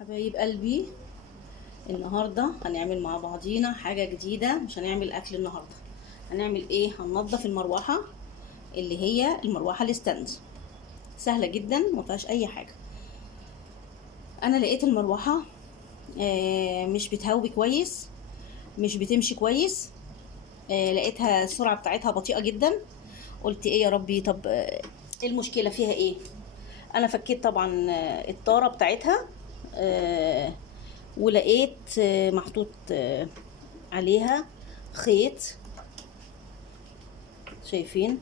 حبايب قلبي، النهارده هنعمل مع بعضينا حاجه جديده. مش هنعمل اكل النهارده، هنعمل ايه؟ هننضف المروحه اللي هي المروحه الستاند. سهله جدا ما فيهاش اي حاجه. انا لقيت المروحه مش بتهوي كويس، مش بتمشي كويس. لقيتها السرعه بتاعتها بطيئه جدا. قلت ايه يا ربي؟ طب ايه المشكله فيها؟ ايه؟ انا فكيت طبعا الطاره بتاعتها، ولقيت محطوط عليها خيط. شايفين؟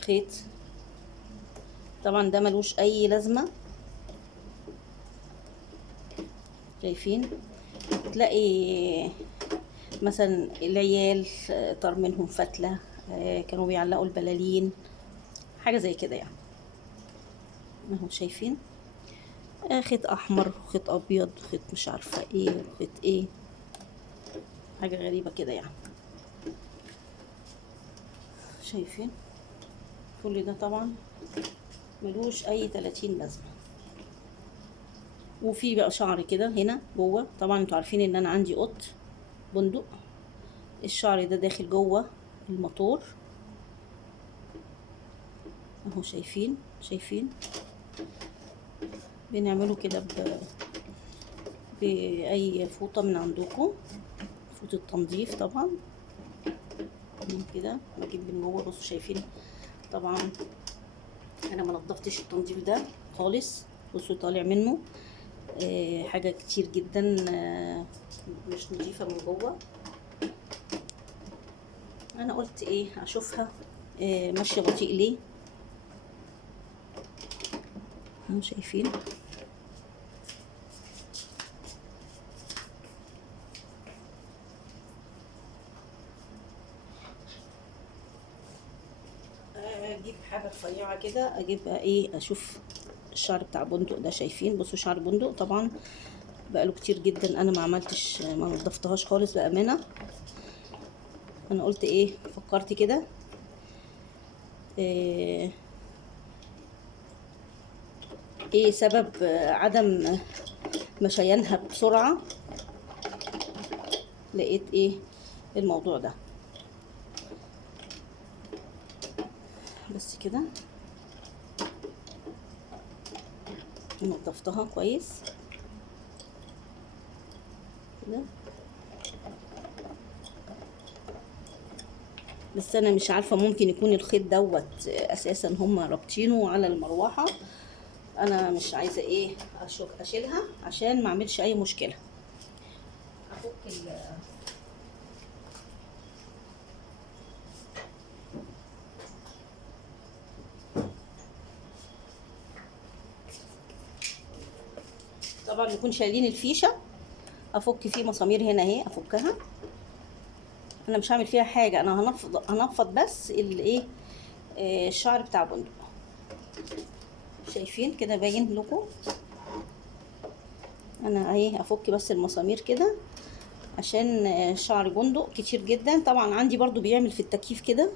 خيط. طبعا ده ملوش اي لازمه. شايفين؟ تلاقي مثلا العيال طار منهم فتله، كانوا بيعلقوا البلالين، حاجه زي كده يعني. اهو شايفين؟ خيط احمر، خيط ابيض، خيط مش عارفه ايه، خيط ايه، حاجه غريبه كده يعني. شايفين؟ كل ده طبعا ملوش اي 30 لازمه. وفي بقى شعر كده هنا جوه. طبعا انتوا عارفين ان انا عندي قط بندق. الشعر ده داخل جوه الموتور اهو. شايفين؟ بنعمله كده باي فوطه من عندكم، فوطه تنظيف طبعا. كده بجيب من جوه. بصوا شايفين؟ طبعا انا ما نضفتش التنظيف ده خالص. بصوا طالع منه حاجه كتير جدا مش نظيفه من جوه. انا قلت ايه اشوفها ماشيه بطيء ليه. اهو شايفين؟ اجيب حاجه رفيعه كده، اجيب بقى ايه، اشوف الشعر بتاع بندق ده. شايفين؟ بصوا شعر بندق طبعا بقاله كتير جدا انا ما عملتش، ما نضفتهاش خالص بامانه. انا قلت ايه، فكرت كده ايه سبب عدم مشيانها بسرعه. لقيت ايه الموضوع ده. بس كده نضفتها كويس كده. بس انا مش عارفه، ممكن يكون الخيط دوت اساسا هم رابطينه على المروحه. انا مش عايزه ايه اشيلها عشان ما اعملش اي مشكله. افك طبعا نكون شايلين الفيشه. افك فيه مسامير هنا اهي، افكها. انا مش هعمل فيها حاجه، انا هنفض بس الايه الشعر بتاع بندق. شايفين كده باين لكم؟ انا اهي افك بس المسامير كده عشان شعر بندق كتير جدا. طبعا عندي برضو بيعمل في التكييف كده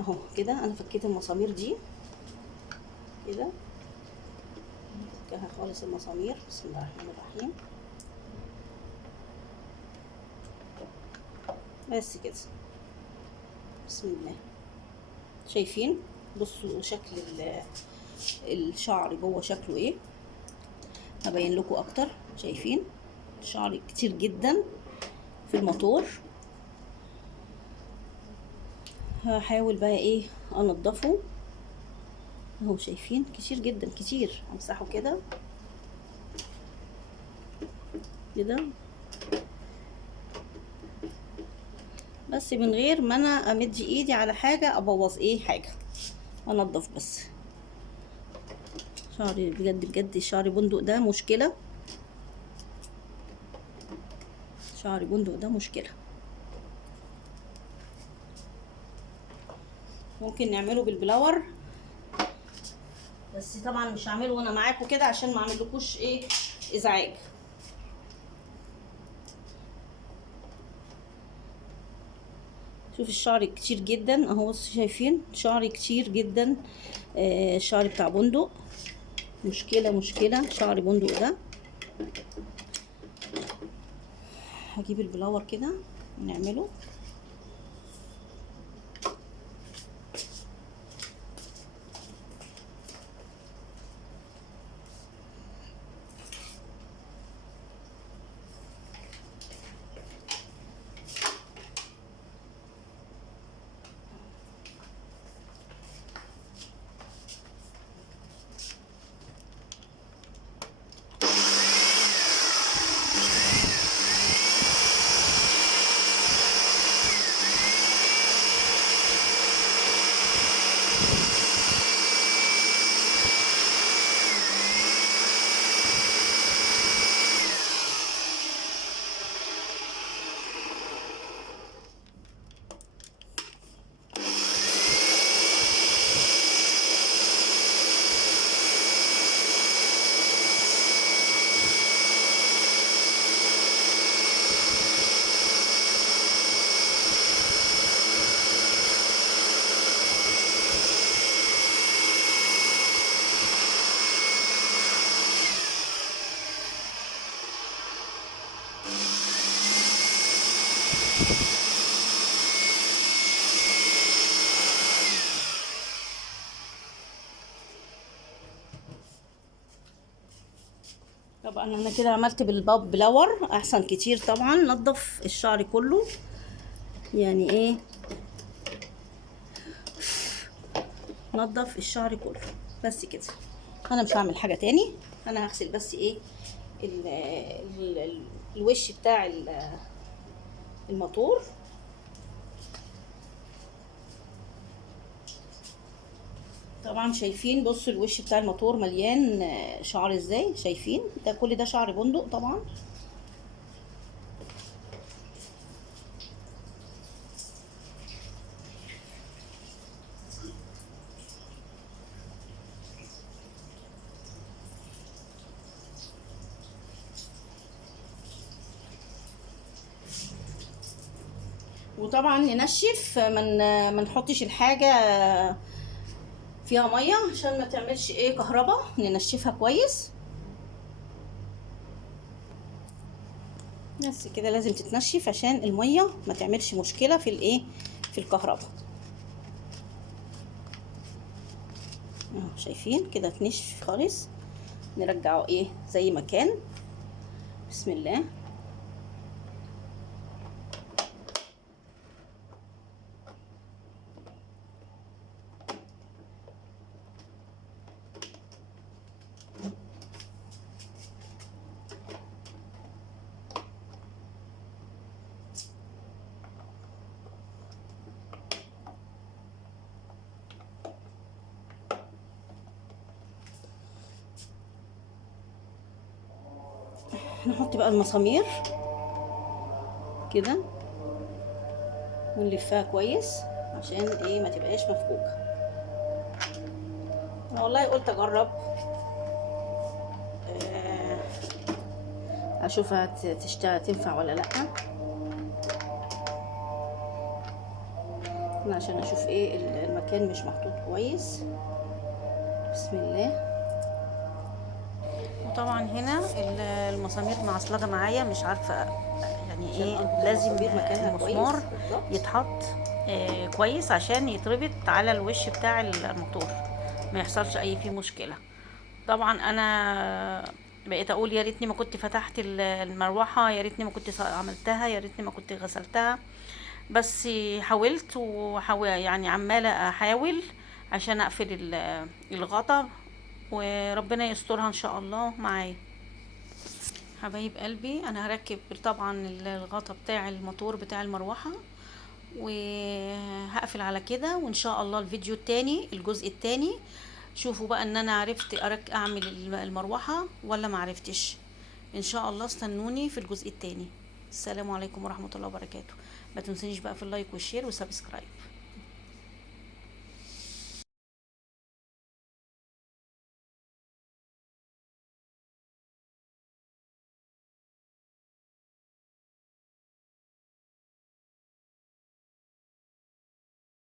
اهو. كده انا فكيت المسامير دي كده. نفكها خالص المسامير. بسم الله الرحمن الرحيم. بس كده. بسم الله. شايفين؟ بصوا شكل الشعر جوه شكله ايه. هبين لكم اكتر. شايفين؟ شعر كتير جدا في الموتور. هحاول بقى ايه انضفه اهو. شايفين؟ كتير جدا، كتير. امسحه كده كده بس من غير ما انا امد ايدي على حاجه ابوظ ايه حاجه. انضف بس. شعري بجد بجد، شعر بندق ده مشكله. شعر بندق ده مشكله. ممكن نعمله بالبلاور، بس طبعا مش هعمله وانا معاكم كده عشان ما اعملكوش ايه ازعاج. شوف الشعر كتير جدا اهو. شايفين؟ شعر كتير جدا. الشعر بتاع بندق مشكله شعر بندق ده. هجيب البلور كده ونعمله. طبعا انا كده عملت بالباب بلور احسن كتير طبعا. نضف الشعر كله يعني ايه، نضف الشعر كله بس كده. انا مش هعمل حاجه تاني، انا هغسل بس ايه الوش بتاع الموتور. طبعا شايفين، بصوا الوش بتاع الموتور مليان شعر ازاي، شايفين ده كل ده شعر بندق طبعا. وطبعا ننشف، ما نحطش الحاجه فيها ميه عشان ما تعملش ايه كهرباء، ننشفها كويس بس كده. لازم تتنشف عشان الميه ما تعملش مشكله في الايه، في الكهرباء. اهو شايفين كده تنشف خالص. نرجعه ايه زي ما كان. بسم الله. نحط بقى المسامير كده ونلفها كويس عشان ايه ما تبقاش مفكوكه. انا والله قلت اجرب اشوفها تشتغل تنفع ولا لا، عشان اشوف ايه المكان مش محطوط كويس. بسم الله. وطبعا هنا المسامير معصلجه معايا، مش عارفه يعني ايه، لازم المسمار يتحط كويس عشان يتربط على الوش بتاع الموتور، ما يحصلش اي فيه مشكله. طبعا انا بقيت اقول يا ريتني ما كنت فتحت المروحه، يا ريتني ما كنت عملتها، يا ريتني ما كنت غسلتها. بس حاولت يعني عماله احاول عشان اقفل الغطا، وربنا يسترها ان شاء الله معايا. حبايب قلبي انا هركب طبعا الغطا بتاع الموتور بتاع المروحه، وهقفل على كده. وان شاء الله الفيديو التاني، الجزء التاني، شوفوا بقى ان انا عرفت اعمل المروحه ولا ما عرفتش. ان شاء الله استنوني في الجزء التاني. السلام عليكم ورحمه الله وبركاته. ما تنسونيش بقى في اللايك والشير وسبسكرايب.